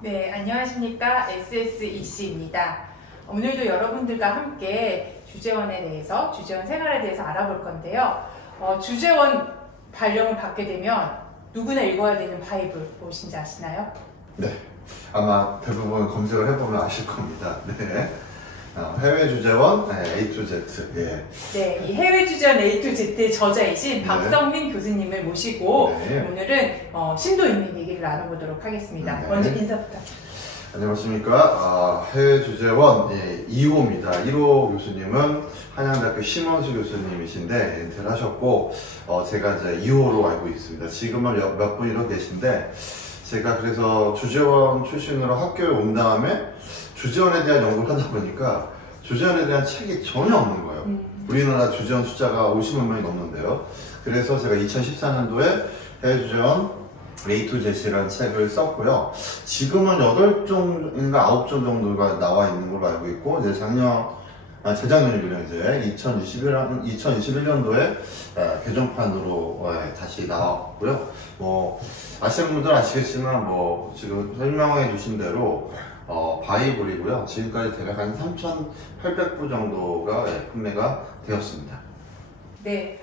네, 안녕하십니까. SSEC입니다. 오늘도 여러분들과 함께 주재원에 대해서, 주재원 생활에 대해서 알아볼 건데요. 주재원 발령을 받게 되면 누구나 읽어야 되는 바이블 무엇인지 아시나요? 네, 아마 대부분 검색을 해보면 아실 겁니다. 네. 해외 주재원 A to Z. 예. 네, 이 해외 주재원 A to Z의 저자이신 박성민 교수님을 모시고 오늘은 심도 있는 얘기를 나눠보도록 하겠습니다. 먼저 인사 부탁드립니다. 안녕하십니까. 해외 주재원 2호입니다. 1호 교수님은 한양대학교 심원수 교수님이신데 은퇴를 하셨고, 제가 이제 2호로 알고 있습니다. 지금은 몇 분이 더 계신데, 제가 그래서 주재원 출신으로 학교에 온 다음에 주재원에 대한 연구를 하다 보니까 주재원에 대한 책이 전혀 없는 거예요. 우리나라 주재원 숫자가 50만 명이 넘는데요. 그래서 제가 2014년도에 해외 주재원 A to Z라는 책을 썼고요. 지금은 8종인가 9종 정도가 나와 있는 걸로 알고 있고, 이제 재작년이군요. 이제 2021년도에 개정판으로 다시 나왔고요. 아시는 분들은 아시겠지만, 지금 설명해 주신 대로 바이블이고요. 지금까지 대략 한 3,800부 정도가 판매가 되었습니다. 네,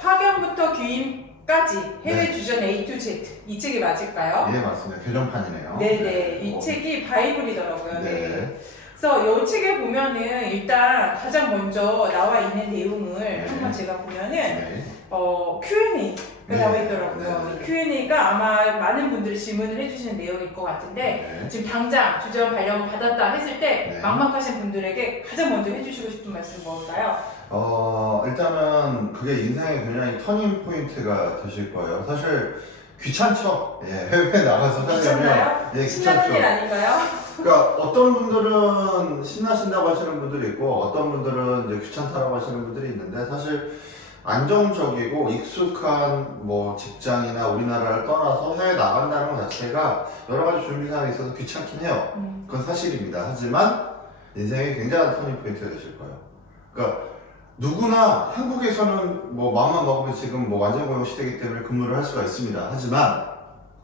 파견부터 귀임까지 해외 주재원 A to Z, 이 책이 맞을까요? 네, 맞습니다. 개정판이네요. 네네, 이 책이 바이블이더라고요. 네. 네. 그래서 이 책에 보면은 일단 가장 먼저 나와 있는 내용을 한번 제가 보면은 Q&A가 나와 있더라고요. Q&A가 아마 많은 분들이 질문을 해주시는 내용일 것 같은데, 지금 당장 주재원 발령을 받았다 했을 때 막막하신 분들에게 가장 먼저 해주시고 싶은 말씀 뭘까요? 일단은 그게 인생의 굉장히 터닝 포인트가 되실 거예요. 사실 귀찮죠? 해외에 나가서 살려면 신나는 일 아닌가요? 그러니까 어떤 분들은 신나신다고 하시는 분들이 있고, 어떤 분들은 이제 귀찮다라고 하시는 분들이 있는데, 사실 안정적이고 익숙한 직장이나 우리나라를 떠나서 해외 나간다는 것 자체가 여러 가지 준비 사항이 있어서 귀찮긴 해요. 그건 사실입니다. 하지만 인생의 굉장한 터닝 포인트가 되실 거예요. 그러니까 누구나 한국에서는 마음만 먹으면 지금 완전 고용 시대이기 때문에 근무를 할 수가 있습니다.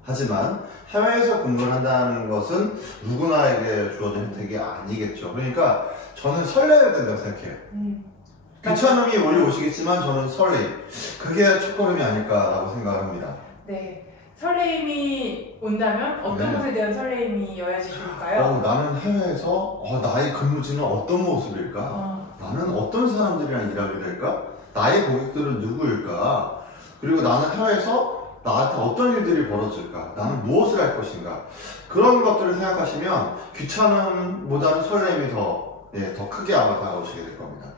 하지만 해외에서 근무를 한다는 것은 누구나에게 주어진 혜택이 아니겠죠. 그러니까 저는 설레야 된다고 생각해요. 귀찮음이 몰려오시겠지만 저는 설레임. 그게 첫걸음이 아닐까라고 생각합니다. 네. 설레임이 온다면 어떤 것에 대한 설레임이어야지 좋을까요? 나는 해외에서 나의 근무지는 어떤 모습일까? 나는 어떤 사람들이랑 일하게 될까? 나의 고객들은 누구일까? 그리고 나는 해외에서 나한테 어떤 일들이 벌어질까? 나는 무엇을 할 것인가? 그런 것들을 생각하시면 귀찮음보다는 설렘이 더 크게 아마 다가오시게 될 겁니다.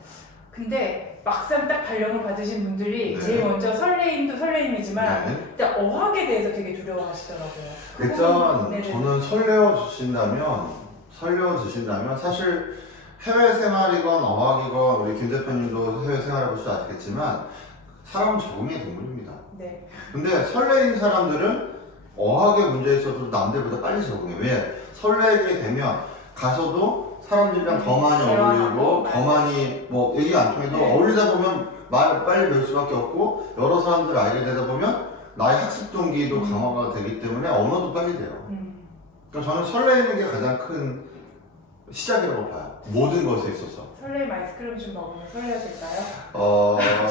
근데 막상 딱 발령을 받으신 분들이 제일 먼저 설레임도 설레임이지만 일단 어학에 대해서 되게 두려워하시더라고요. 일단 저는 설레어주신다면 사실 해외 생활이건 어학이건 우리 김 대표님도 해외 생활해보시지 않겠지만 사람은 적응의 동물입니다. 근데 설레인 사람들은 어학의 문제에 있어서 남들보다 빨리 적응해요. 왜? 설레게 되면 가서도 사람들이랑 더 많이 어울리고 더 많이 얘기가 안 통해도 어울리다 보면 말을 빨리 배울 수밖에 없고, 여러 사람들을 알게 되다 보면 나의 학습 동기도 강화가 되기 때문에 언어도 빨리 돼요. 그러니까 저는 설레는 게 가장 큰 시작이라고 봐요. 모든 것에 있어서. 설레임 아이스크림 좀 먹으면 설레어질까요?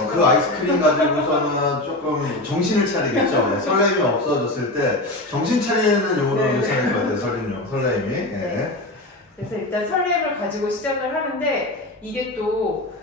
그 아이스크림 가지고서는 조금 정신을 차리겠죠. 설레임이 없어졌을 때 정신 차리는 용어로 괜찮을 것 같아요. 설레임이. 그래서 일단 설렘을 가지고 시작을 하는데, 이게 또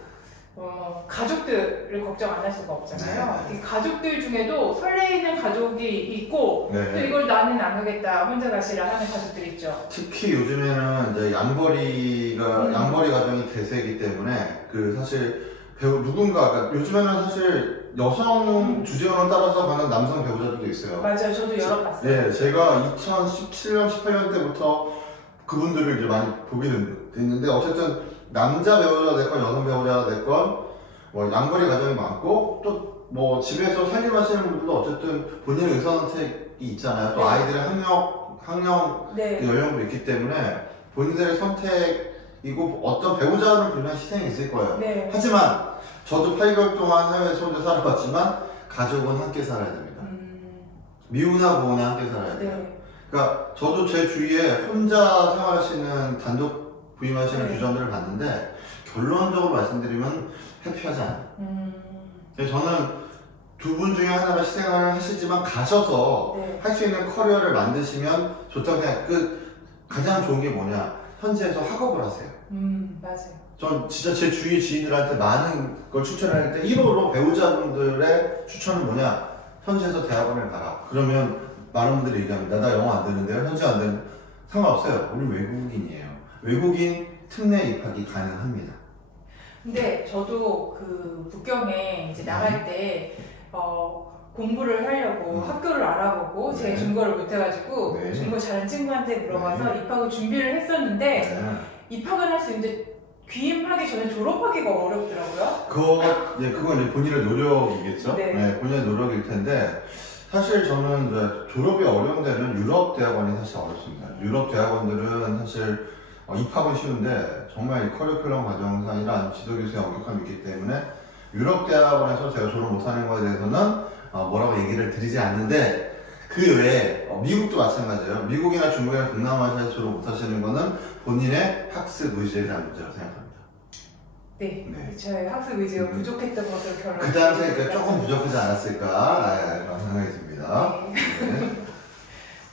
가족들을 걱정 안 할 수가 없잖아요. 가족들 중에도 설레이는 가족이 있고, 또 이걸 나는 안 가겠다, 혼자 가시라 하는 가족들이 있죠. 특히 요즘에는 이제 양벌이 가정이 대세이기 때문에 사실 누군가가 요즘에는 사실 여성 주재원을 따라서 가는 남성 배우자들도 있어요. 맞아요, 저도 여러 봤어요. 제가 2017년, 18년 때부터 그분들을 이제 많이 보게 됐는데, 어쨌든 남자 배우자가 됐건 여성 배우자가 됐건 양벌이 가정이 많고, 또 집에서 살림하시는 분들도 어쨌든 본인의 의사선택이 있잖아요. 또 아이들의 학령 연령도 있기 때문에 본인들의 선택이고 어떤 배우자를 불리한 희생이 있을 거예요. 하지만 저도 8개월 동안 해외에서 혼자 살아봤지만 가족은 함께 살아야 됩니다. 미우나 부모나 함께 살아야 돼요. 네. 그러니까 저도 제 주위에 혼자 생활하시는 단독 부임하시는 네. 주전들을 봤는데 결론적으로 말씀드리면 해피하지 않아요. 저는 두 분 중에 하나가 시생활을 하시지만 가셔서 네. 할 수 있는 커리어를 만드시면 좋다고 생각. 가장 좋은 게 뭐냐? 현지에서 학업을 하세요. 맞아요. 전 진짜 제 주위 지인들한테 많은 걸 추천할 때 1호로 배우자분들의 추천은 뭐냐? 현지에서 대학원을 가라. 그러면 많은 분들이 얘기합니다. 나 영어 안 되는데요? 현지 안 되는 상관없어요. 우리 외국인이에요. 외국인 특례 입학이 가능합니다. 근데 저도 그 북경에 이제 나갈 때 공부를 하려고 학교를 알아보고 제가 중고를 못해가지고 중고 잘하는 친구한테 물어봐서 입학을 준비를 했었는데 입학은 할 수 있는데 귀임하기 전에 졸업하기가 어렵더라고요. 그건 이제 본인의 노력이겠죠? 네. 네, 본인의 노력일 텐데 사실 저는 이제 졸업이 어려운 데는 유럽 대학원이 사실 어렵습니다. 유럽 대학원들은 사실 입학은 쉬운데 정말 커리큘럼 과정상이나 지도교수의 엄격함이 있기 때문에 유럽 대학원에서 제가 졸업 못하는 거에 대해서는 뭐라고 얘기를 드리지 않는데 그 외에 미국도 마찬가지예요. 미국이나 중국이나 동남아시아에서 졸업 못하시는 거는 본인의 학습 의지에 대한 문제라고 생각합니다. 네. 저의 학습 의지가 부족했던 것으로 결론. 그 당시에 조금 부족하지 않았을까 그런 생각이 듭니다.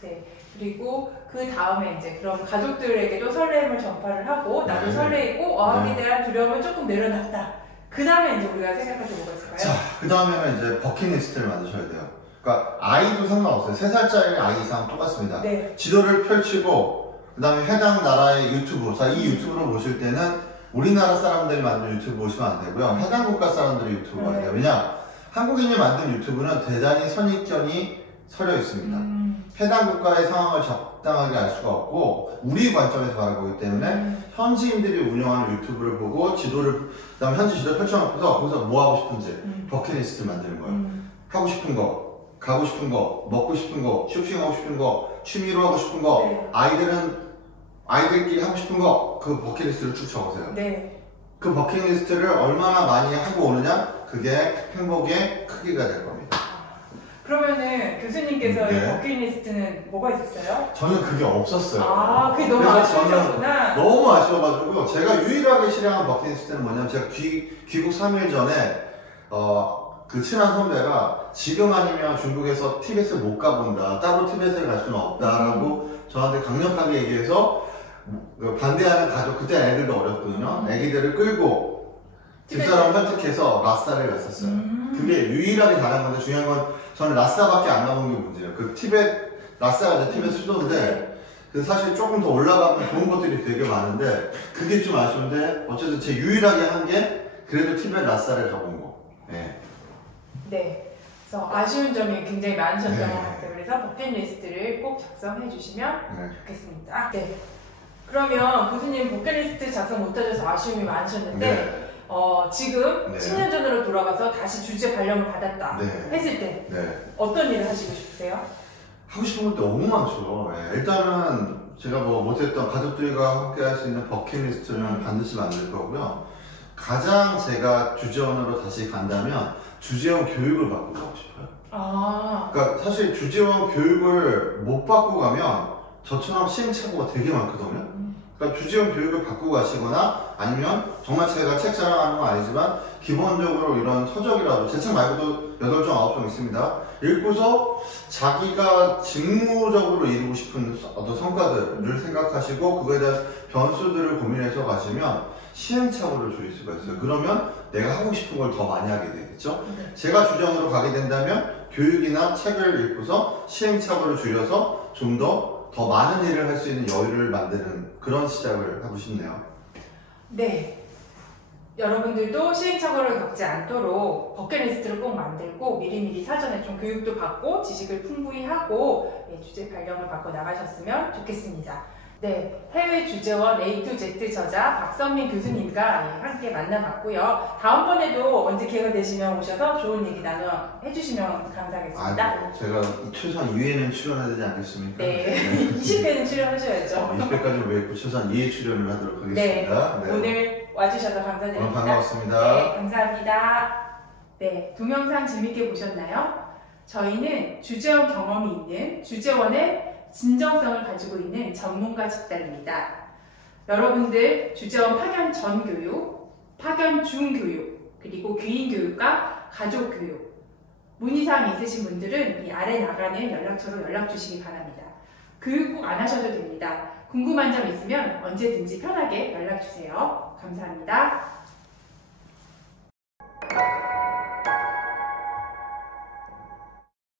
네. 그리고 그 다음에 이제 그럼 가족들에게도 설렘을 전파를 하고 나도 설레이고 어학에 대한 두려움을 조금 내려놨다. 그 다음에 이제 우리가 생각할 게 뭐가 있을까요? 자, 그 다음에는 이제 버킷리스트를 만드셔야 돼요. 그러니까 아이도 상관없어요. 3살짜리 아이 이상 똑같습니다. 네. 지도를 펼치고 그 다음에 해당 나라의 유튜브. 자, 이 유튜브를 보실 때는 우리나라 사람들이 만든 유튜브 보시면 안 되고요. 해당 국가 사람들이 유튜브 봐야 돼요. 왜냐? 한국인이 만든 유튜브는 대단히 선입견이 서려 있습니다. 해당 국가의 상황을 적당하게 알 수가 없고 우리 관점에서 바라보기 때문에 현지인들이 운영하는 유튜브를 보고 지도를 그다음에 현지 지도를 펼쳐놓고서 거기서 뭐 하고 싶은지 버킷리스트를 만드는 거예요. 하고 싶은 거, 가고 싶은 거, 먹고 싶은 거, 쇼핑하고 싶은 거, 취미로 하고 싶은 거, 아이들끼리 하고 싶은 거, 그 버킷리스트를 쭉 적으세요. 그 버킷리스트를 얼마나 많이 하고 오느냐, 그게 행복의 크기가 될 겁니다. 그러면은 교수님께서 이 버킷리스트는 뭐가 있었어요? 저는 그게 없었어요. 아, 그게 너무 아쉬웠구나. 너무 아쉬워가지고 제가 유일하게 실행한 버킷리스트는 뭐냐면 제가 귀국 3일 전에 그 친한 선배가 지금 아니면 중국에서 티벳을 못 가본다. 따로 티벳을 갈 수는 없다라고 저한테 강력하게 얘기해서 반대하는 가족, 그때 애들도 어렸거든요. 애기들을 끌고 뒷사람 설득해서 라싸를 갔었어요. 그게 유일하게 다른 건데 중요한 건 저는 라싸밖에 안 가본 게 문제예요. 그 티벳, 라싸가 이제 티벳 수도인데 사실 조금 더 올라가면 좋은 것들이 되게 많은데 그게 좀 아쉬운데 어쨌든 제 유일하게 한 게 그래도 티벳 라싸를 가본 거. 그래서 아쉬운 점이 굉장히 많으셨던 것 같아요. 그래서 버킷리스트를 꼭 작성해 주시면 좋겠습니다. 그러면 교수님 버킷리스트 작성 못하셔서 아쉬움이 많으셨는데 지금 10년 전으로 돌아가서 다시 주제 발령을 받았다 했을 때 어떤 일을 하시고 싶으세요? 하고 싶은 것도 너무 많죠. 일단은 제가 뭐 못했던 가족들과 함께 할 수 있는 버킷리스트는 반드시 만들 거고요. 가장 제가 주재원으로 다시 간다면 주재원 교육을 받고 가고 싶어요. 그러니까 사실 주재원 교육을 못 받고 가면 저처럼 시행착오가 되게 많거든요. 그러니까 주재원 교육을 받고 가시거나 아니면 정말 제가 책 자랑하는 건 아니지만 기본적으로 이런 서적이라도 제 책 말고도 8종, 9종 있습니다. 읽고서 자기가 직무적으로 이루고 싶은 어떤 성과들을 생각하시고 그거에 대한 변수들을 고민해서 가시면 시행착오를 줄일 수가 있어요. 그러면 내가 하고 싶은 걸 더 많이 하게 되겠죠. 제가 주재원으로 가게 된다면 교육이나 책을 읽고서 시행착오를 줄여서 좀 더 많은 일을 할 수 있는 여유를 만드는 그런 시작을 하고 싶네요. 여러분들도 시행착오를 겪지 않도록 버킷리스트를 꼭 만들고 미리미리 사전에 좀 교육도 받고 지식을 풍부히 하고 주제 발령을 받고 나가셨으면 좋겠습니다. 해외 주재원 A to Z 저자 박선민 교수님과 함께 만나봤고요. 다음번에도 언제 기회가 되시면 오셔서 좋은 얘기 나눠 해주시면 감사하겠습니다. 제가 최소한 2회는 출연해야 되지 않겠습니까? 20회는 출연하셔야죠. 20회까지는 왜 최소한 2회 출연을 하도록 하겠습니다. 오늘 와주셔서 감사드립니다. 오늘 반가웠습니다. 감사합니다. 네, 동영상 재밌게 보셨나요? 저희는 주재원 경험이 있는 주재원의 진정성을 가지고 있는 전문가 집단입니다. 여러분들 주재원 파견 전 교육, 파견 중 교육, 그리고 귀인 교육과 가족 교육 문의사항 있으신 분들은 이 아래 나가는 연락처로 연락 주시기 바랍니다. 교육 꼭 안 하셔도 됩니다. 궁금한 점 있으면 언제든지 편하게 연락 주세요. 감사합니다.